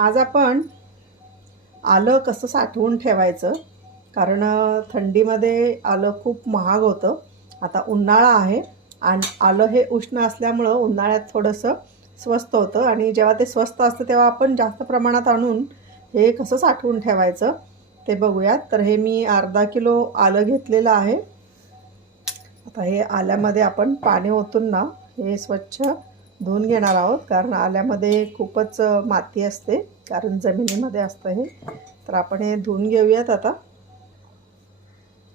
आज आपण आलं कसं साठवून ठेवायचं? कारण थंडीमध्ये आलं खूप महाग होतं. आता उन्हाळा आहे आणि आलं हे उष्ण असल्यामुळं उन्हाळ्यात थोडंसं स्वस्त होतं. आणि जेव्हा ते स्वस्त असतं तेव्हा आपण जास्त प्रमाणात आणून हे कसं साठवून ठेवायचं ते बघूयात. तर हे मी अर्धा किलो आलं घेतलेलं आहे. आता हे आल्यामध्ये आपण पाणी ओतून ना हे स्वच्छ धुवून घेणार आहोत. कारण आल्यामध्ये खूपच माती असते. कारण जमिनीमध्ये असतं हे. तर आपण हे धुवून घेऊयात आता.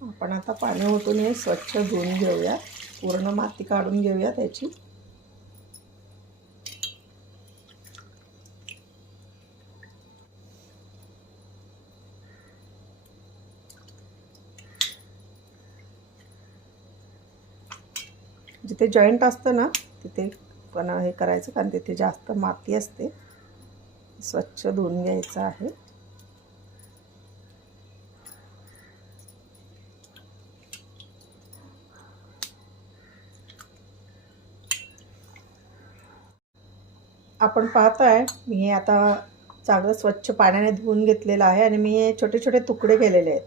आपण आता पाणी ओतून हे स्वच्छ धुवून घेऊया पूर्ण माती काढून घेऊया त्याची जिथे जॉईंट असतं ना तिथे पण हे करायचं कारण तिथे जास्त माती असते. स्वच्छ धुवून घ्यायचं आहे. आपण पाहताय मी हे आता चांगलं स्वच्छ पाण्याने धुवून घेतलेलं आहे आणि मी हे छोटे छोटे तुकडे केलेले आहेत.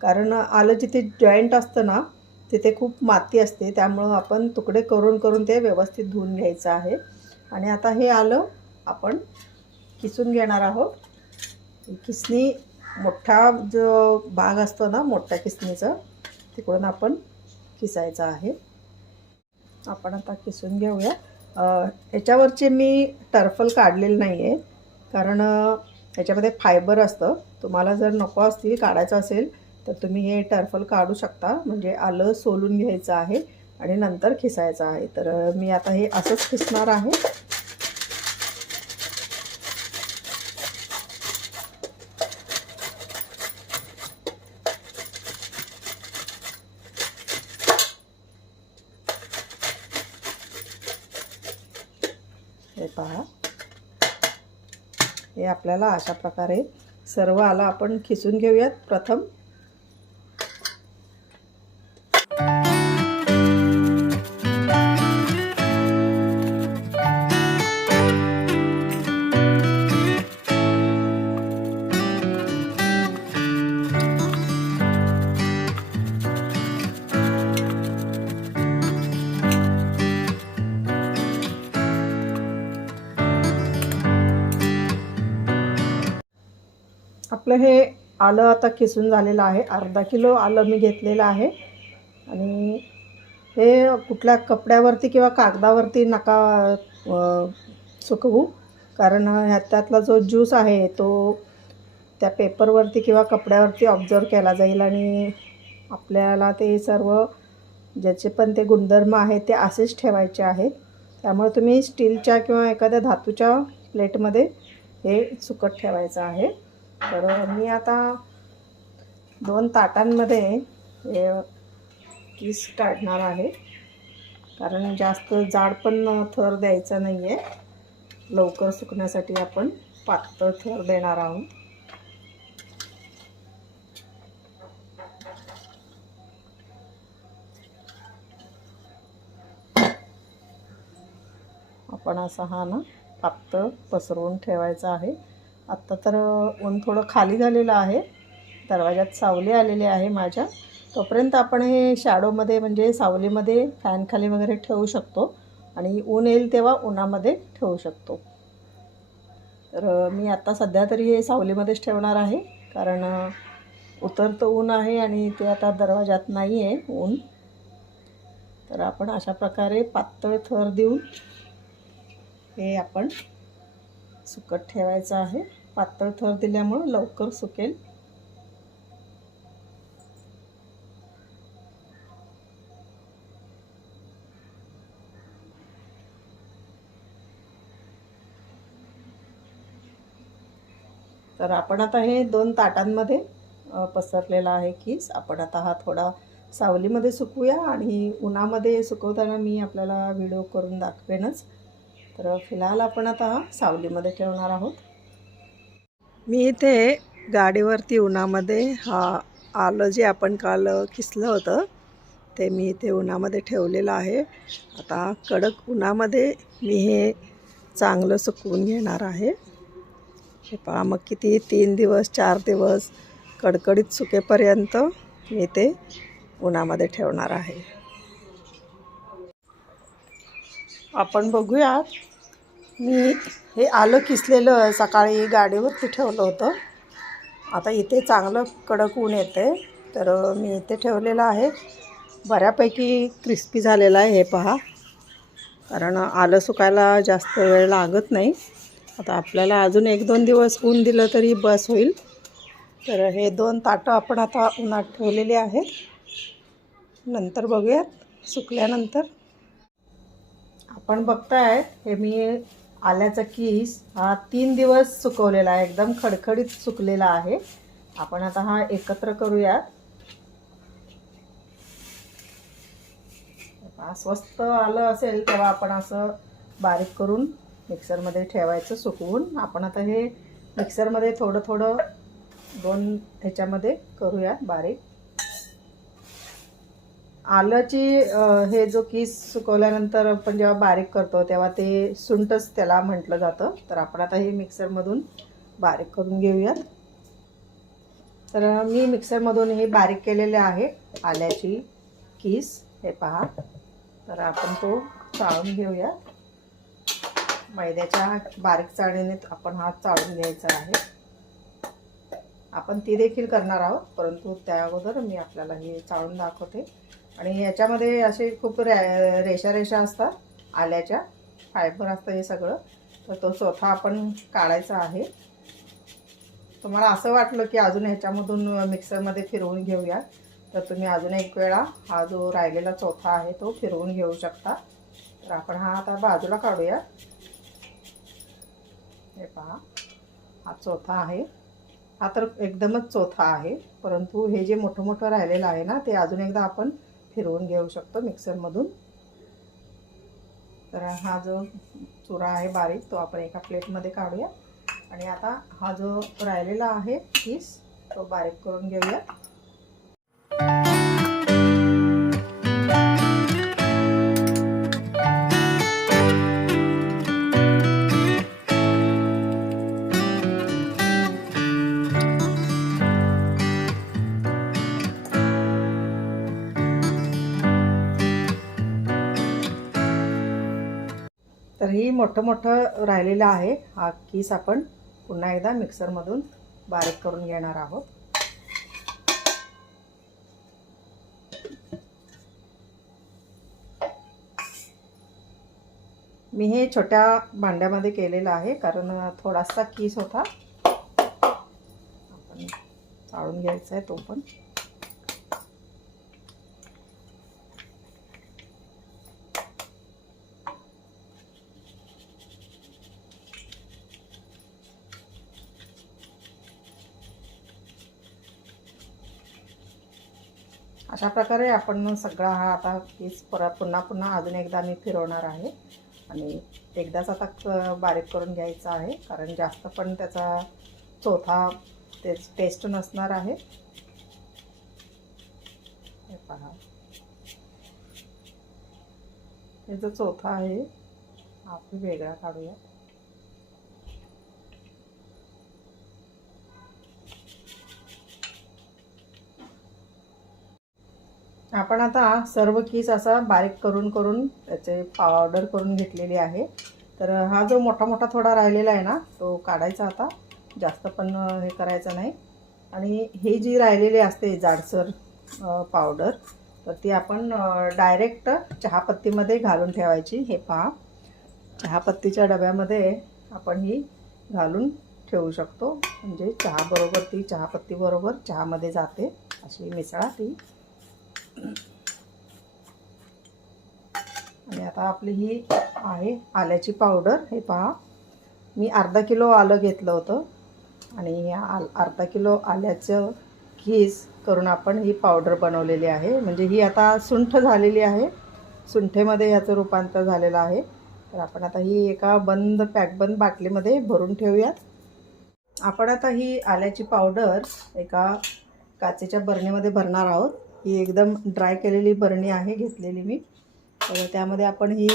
कारण आलं जिथे जॉईंट असतं ना तिथे खूप माती असते त्यामुळं आपण तुकडे करून करून ते व्यवस्थित धुवून घ्यायचं आहे. आणि आता हे आलं आपण किसून घेणार आहोत. किसणी मोठा जो भाग असतो ना मोठ्या किसणीचा तिकडून आपण किसायचा आहे. आपण आता किसून घेऊया. याच्यावरचे मी टर्फल काढलेलं नाही आहे कारण याच्यामध्ये फायबर असतं. तुम्हाला जर नको असतील काढायचं असेल तर तुम्ही हे टर्फल काढू शकता. म्हणजे आलं सोलून घ्यायचं आहे आणि नंतर खिसायचं आहे. तर मी आता हे असंच खिसणार आहे. हे पहा. हे आपल्याला अशा प्रकारे सर्व आलं. आपण खिसून घेऊयात. प्रथम आपलं हे आलं आता किसून झालेलं आहे. अर्धा किलो आलं मी घेतलेलं आहे. आणि हे कुठल्या कपड्यावरती किंवा कागदावरती नका सुकवू. कारण ह्यात त्यातला जो ज्यूस आहे तो त्या पेपरवरती किंवा कपड्यावरती ऑब्झर्व केला जाईल आणि आपल्याला ते सर्व ज्याचे पण ते गुणधर्म आहेत ते असेच ठेवायचे आहेत. त्यामुळे तुम्ही स्टीलच्या किंवा एखाद्या धातूच्या प्लेटमध्ये हे सुकट ठेवायचं आहे. तर मी आता दोन ताटांमध्ये हे किस काढणार आहे. कारण जास्त जाड पण थर द्यायचा नाही आहे लवकर सुकण्यासाठी आपण पातळ थर देणार आहोत. आपण असा हा ना पातळ पसरवून ठेवायचा आहे. आत्ता तर ऊन थोडं खाली झालेलं आहे. दरवाजात सावली आलेली आहे माझ्या. तोपर्यंत आपण हे शॅडोमध्ये म्हणजे सावलीमध्ये फॅनखाली वगैरे ठेवू शकतो आणि ऊन येईल तेव्हा उन्हामध्ये ठेवू शकतो. तर मी आत्ता सध्या तरी हे सावलीमध्येच ठेवणार आहे. कारण उतरतं ऊन आहे आणि ते आता दरवाजात नाही आहे ऊन. तर आपण अशा प्रकारे पातळ थर देऊन हे आपण सुकत ठेवायचं आहे. पातळ थर दिल्यामुळं लवकर सुकेल. तर आपण आता हे दोन ताटांमध्ये पसरलेला आहे कीस. आपण आता हा थोडा सावलीमध्ये सुकवूया आणि उन्हामध्ये सुकवताना मी आपल्याला व्हिडिओ करून दाखवेनच. तर फिलहाल आपण आता सावलीमध्ये ठेवणार आहोत. मी इथे गाडीवरती उन्हामध्ये हा आलं जे आपण काल खिसलं होतं ते मी इथे उन्हामध्ये ठेवलेलं आहे. आता कडक उन्हामध्ये मी हे चांगलं सुकवून घेणार आहे. हे पहा मग किती तीन दिवस चार दिवस कडकडीत सुकेपर्यंत मी ते उन्हामध्ये ठेवणार आहे. आपण बघूयात. मी हे आलं किसलेलं सकाळी गाडीवरती ठेवलं होतं. आता इथे चांगलं कडक ऊन येते. तर मी इथे ठेवलेलं आहे. बऱ्यापैकी क्रिस्पी झालेलं आहे हे पहा. कारण आलं सुकायला जास्त वेळ लागत नाही. आता आपल्याला अजून एक दोन दिवस ऊन दिलं तरी बस होईल. तर हे दोन ताटं आपण आता उन्हात ठेवलेली आहेत. नंतर बघूयात. सुकल्यानंतर आपण बघताय हे मी आल्याचा कीस हा तीन दिवस सुकवलेला आहे एकदम खडखडीत सुकलेला आहे. आपण आता हा एकत्र करूयात. स्वस्त आलं असेल तेव्हा आपण असं बारीक करून मिक्सरमध्ये ठेवायचं सुकवून. आपण आता हे मिक्सरमध्ये थोडं थोडं दोन ह्याच्यामध्ये करूया बारीक. आलंची हे जो किस सुकवल्यानंतर आपण जेव्हा बारीक करतो तेव्हा ते सुंटच त्याला म्हटलं जातं. तर आपण आता हे मिक्सरमधून बारीक करून घेऊयात. तर मी मिक्सरमधून हे बारीक केलेले आहे आल्याची किस. हे पहा. तर आपण तो चाळून घेऊया. मैद्याच्या बारीक चाळणीने आपण हा चाळून घ्यायचा आहे. आपण ती देखील करणार आहोत परंतु त्या अगोदर मी आपल्याला हे चाळून दाखवते. आणि याच्यामध्ये असे खूप रे रेषा रेषा असतात आल्याच्या फायबर असतं हे सगळं. तर तो चोथा आपण काढायचा आहे. तुम्हाला असं वाटलं की अजून ह्याच्यामधून मिक्सरमध्ये फिरवून घेऊया. तर तुम्ही अजून एक वेळा हा जो राहिलेला चोथा आहे तो फिरवून घेऊ शकता. तर आपण हा आता बाजूला काढूया. हे पहा हा चौथा आहे. हा तर एकदमच चौथा आहे. परंतु हे जे मोठं मोठं राहिलेलं आहे ना ते अजून एकदा आपण फिरवून घेऊ शकतो मिक्सरमधून. तर हा जो चुरा आहे बारीक तो आपण एका प्लेटमध्ये काढूया. आणि आता हा जो राहिलेला आहे पीस तो बारीक करून घेऊया. तर ही मोठं मोठं राहिलेलं आहे. हा किस आपण पुन्हा एकदा मिक्सरमधून बारीक करून घेणार आहोत. मी हे छोट्या भांड्यामध्ये केलेलं आहे कारण थोडासा किस होता. आपण चाळून घ्यायचा आहे तो पण. अशा प्रकारे आपण सगळा हा आता पीस परत पुन्हा पुन्हा अजून एकदा मी फिरवणार आहे. आणि एकदाच आता बारीक करून घ्यायचा आहे कारण जास्त पण त्याचा चोथा ते टेस्ट नसणार आहे. हे पहा. हे जो चोथा आहे आपण वेगळा काढूया आपण आता सर्व कीस असा बारीक करून करून त्याचे पावडर करून घेतलेली आहे. तर हा जो मोठा मोठा थोडा राहिलेला आहे ना तो काढायचा आता. जास्त पण हे करायचं नाही. आणि ही जी राहिलेली असते जाडसर पावडर तर ती आपण डायरेक्ट चहापत्तीमध्ये घालून ठेवायची. हे पहा. चहापत्तीच्या डब्यामध्ये आपण ही घालून ठेवू शकतो. म्हणजे चहाबरोबर ती चहापत्तीबरोबर चहामध्ये जाते. अशी मिसळा ती. आणि आता आपली ही आहे आल्याची पावडर. हे पहा. मी अर्धा किलो आलं घेतलं होतं. आणि आल अर्धा किलो आल्याचं खीस करून आपण ही पावडर बनवलेली आहे. म्हणजे ही आता सुंठ झालेली आहे. सुंठेमध्ये याचं रूपांतर झालेलं आहे. तर आपण आता ही एका बंद पॅकबंद बाटलीमध्ये भरून ठेवूयात. आपण आता ही आल्याची पावडर एका काचेच्या बरणीमध्ये भरणार आहोत. ही एकदम ड्राय केलेली बरणी आहे घेतलेली मी. तर त्यामध्ये आपण ही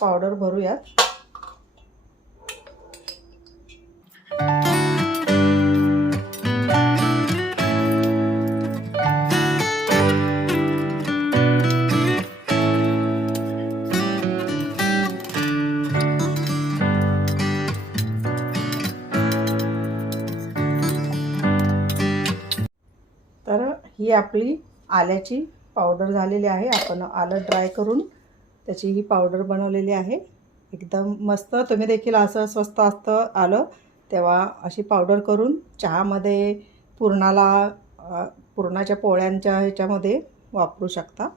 पावडर भरूयात. ही आपली आल्याची पावडर झालेली आहे आपण आलं ड्राय करून त्याची ही पावडर बनवलेली आहे. एकदम मस्त तुम्ही देखील असं स्वस्त असतं आलं तेव्हा अशी पावडर करून चहामध्ये पुरणाला पुरणाच्या पोळ्यांच्या ह्याच्यामध्ये वापरू शकता.